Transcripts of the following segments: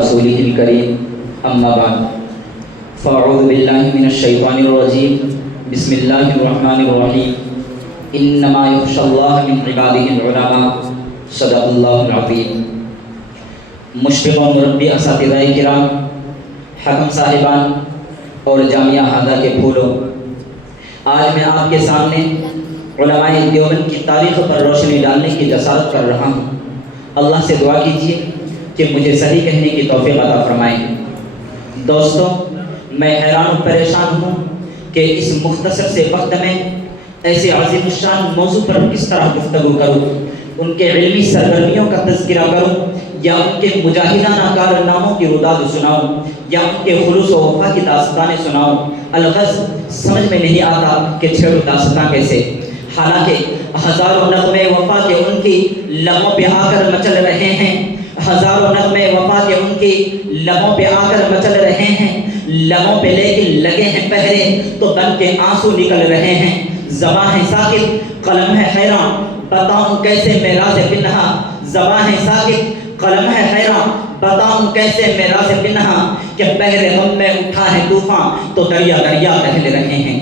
رسوله الكريم أما بعد فأعوذ بالله من الشيطان الرجيم بسم الله الرحمن الرحيم إنما يخشى الله من عباده العلماء صدق الله العظيم مشفق و مربی اساتذہ کرام، حکم صاحبان اور جامعہ ہادہ کے پھولوں، آج میں آپ کے سامنے علماء دیوبند کی تاریخ پر روشنی ڈالنے کی جسارت کر رہا ہوں۔ اللہ سے دعا کیجیے کہ مجھے صحیح کہنے کی توفیق عطا فرمائیں۔ دوستوں، میں حیران و پریشان ہوں کہ اس مختصر سے وقت میں ایسے عظیم الشان موضوع پر کس طرح گفتگو کروں، ان کے علمی سرگرمیوں کا تذکرہ کروں یا ان کے مجاہدانہ کارناموں کی روداد سناؤں یا ان کے خلوص و وفا کی داستانیں سناؤں۔ الغرض سمجھ میں نہیں آتا کہ چھیڑوں داستان کیسے، حالانکہ ہزاروں نغمے وفا کے ان کی لبوں پہ آ کر مچل رہے ہیں، ہزاروں نغمے وفا کے ان کی لبوں پہ آ کر مچل رہے ہیں، لبوں پہ لیکن لگے ہیں پہرے تو بن کے آنسو نکل رہے ہیں۔ زباں ہے ساکت قلم ہے حیران، بتاؤں کیسے میں راز پنہا، زباں ہے ساکت قلم ہے حیران، بتاؤں کیسے میں راز پنہا، کہ بحر غم میں اٹھا ہے طوفان تو دریا دریا بہل رہے ہیں۔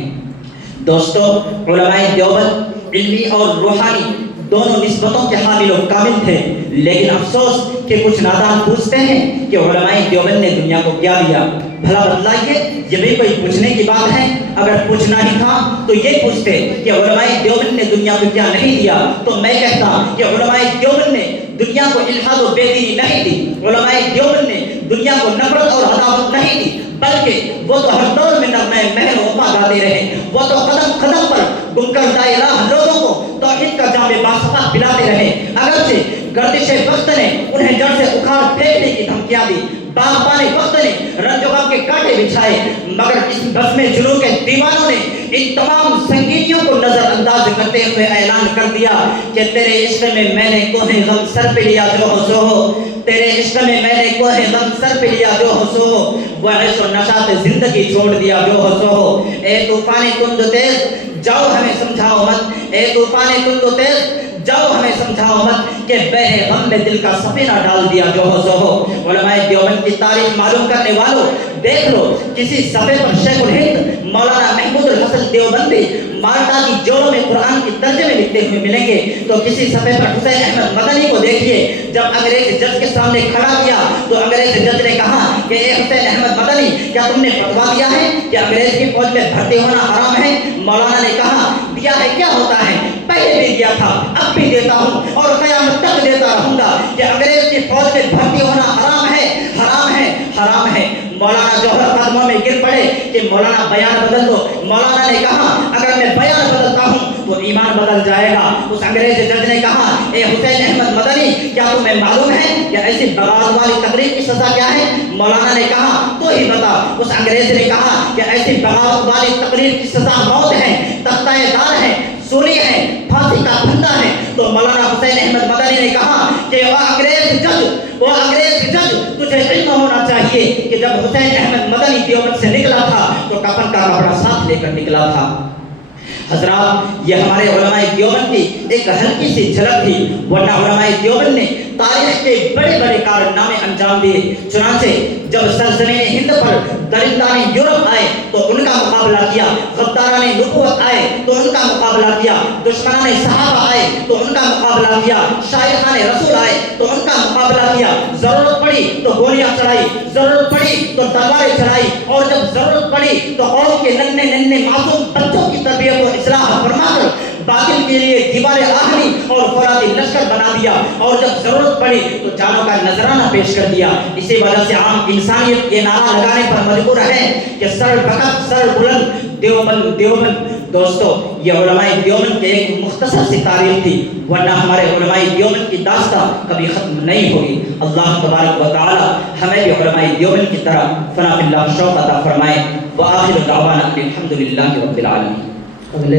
دوستو، علماء دیوبند علمی اور روحانی دونوں نسبتوں کے حامل و کامل تھے، لیکن افسوس کہ کچھ نادان پوچھتے ہیں کہ علماء دیوبند نے دنیا کو کیا دیا۔ بھلا بتلائیے، یہ بھی کوئی پوچھنے کی بات ہے؟ اگر پوچھنا ہی تھا تو یہ پوچھتے کہ علماء دیوبند نے دنیا کو کیا نہیں دیا، تو میں کہتا کہ علماء دیوبند نے دنیا کو الحاد و بے دینی نہیں دی، علماء دیوبند نے دنیا کو نفرت اور عداوت نہیں دی، بلکہ وہ تو ہر دور میں نغمہ مہر و وفا گاتے رہے، وہ تو قدم قدم پر گمکردہ راہ لوگوں کو توحید کا جام باصفا پلاتے رہے۔ اگرچہ گردش وقت نے انہیں جڑ سے اکھاڑ پھینکنے کی دھمکیاں دی، باغبان وقت نے رنج و غم کے کانٹے بچھائے، مگر اس بزم جنوں کے دیوانوں نے ان تمام سنگینیوں کو نظر انداز کرتے ہوئے اعلان کر دیا کہ تیرے عشق میں میں نے کوہ غم سر پہ لیا جو ہو سو ہو، تیرے عشق میں میں نے کوہ غم سر پہ لیا جو ہو سو ہو، وہ عیش و نشاط زندگی چھوڑ دیا جو ہو سو ہو۔ اے طوفان تند تیز جاؤ ہمیں سمجھاؤ مت، اے طوفان تند تیز جاؤ ہمیں سمجھاؤ مت، کہ بحر غم میں دل کا سفینہ ڈال دیا جو ہو سو ہو۔ علماء دیوبند کی تاریخ معلوم کرنے والوں، دیکھ لو کسی صفحے پر شیخ الہند مولانا محمود الحسن دیوبندی مالٹا کی جوڑوں میں قرآن کی ترجمے لکھتے ہوئے ملیں گے، تو کسی صفحے پر حسین احمد مدنی کو دیکھیے، جب انگریز جج کے سامنے کھڑا کیا تو انگریز جج نے کہا کہ اے حسین احمد مدنی، کیا تم نے فتوا دیا ہے کہ انگریز کی فوج میں بھرتی ہونا حرام ہے؟ مولانا نے کہا دیا ہے کیا ہوتا ہے، پہلے بھی دیا تھا، اب بھی دیتا ہوں اور قیامت تک دیتا رہوں گا، کہ انگریز کی فوج میں بھرتی ہونا حرام ہے، حرام ہے، حرام ہے۔ مولانا جوہر قدموں میں گر پڑے کہ مولانا بیان بدل دو۔ مولانا نے کہا اگر میں بیان بدلتا ہوں تو ایمان بدل جائے گا۔ اس انگریز جج نے کہا اے حسین احمد مدنی، کیا تمہیں معلوم ہے کہ ایسی بغاوت والی تقریر کی سزا کیا ہے؟ مولانا نے کہا تو ہی بتا۔ اس انگریز نے کہا کہ ایسی بغاوت والی تقریر کی سزا موت ہے، تختہ دار ہے، سولی ہے، پھانسی کا پھندا ہے۔ تو مولانا حسین احمد مدنی نے کہا کہ وہ انگریز جج تجھے علم ہونا چاہیے کہ جب حسین احمد مدنی دیوبند سے نکلا تھا تو کفن کا کپڑا ساتھ لے کر نکلا تھا۔ حضرات، یہ ہمارے علماء دیوبند کی ایک ہلکی سی جھلک تھی، ورنہ علماء دیوبند نے تاریخ کے بڑے بڑے کارنامے انجام دیے۔ چنانچہ جب سرزمین ہند پر درندان یورپ آئے تو ان کا مقابلہ کیا، غداران نبوت آئے تو ان کا مقابلہ کیا، دشمنان صحابہ آئے تو ان کا مقابلہ کیا، شائخان رسول آئے تو ان کا مقابلہ کیا، ضرورت پڑی تو گولیاں چڑھائی، ضرورت پڑی تو تلواریں چڑھائی، اور جب ضرورت پڑی تو قوم کے ننھے ننھے معصوم بچوں کی تربیت و اصلاح فرما کر باطل کے لیے دیوار آہنی اور فولادی لشکر بنا دیا، اور جب ضرورت پڑی تو جانوں کا نذرانہ پیش کر دیا۔ اسی وجہ سے عام انسانیت یہ نعرہ لگانے پر مجبور ہے کہ سر بکت سر بلند دیوبند دیوبند۔ دوستو، یہ علماء دیوبند کے ایک مختصر سی تاریخ تھی، ورنہ ہمارے علماء دیوبند کی داستان کبھی ختم نہیں ہوگی۔ اللہ تبارک و تعالی ہمیں بھی علماء دیوبند کی طرح فنا فی اللہ شوق عطا فرمائے۔ وآخر دعوانا الحمدللہ رب العالمین۔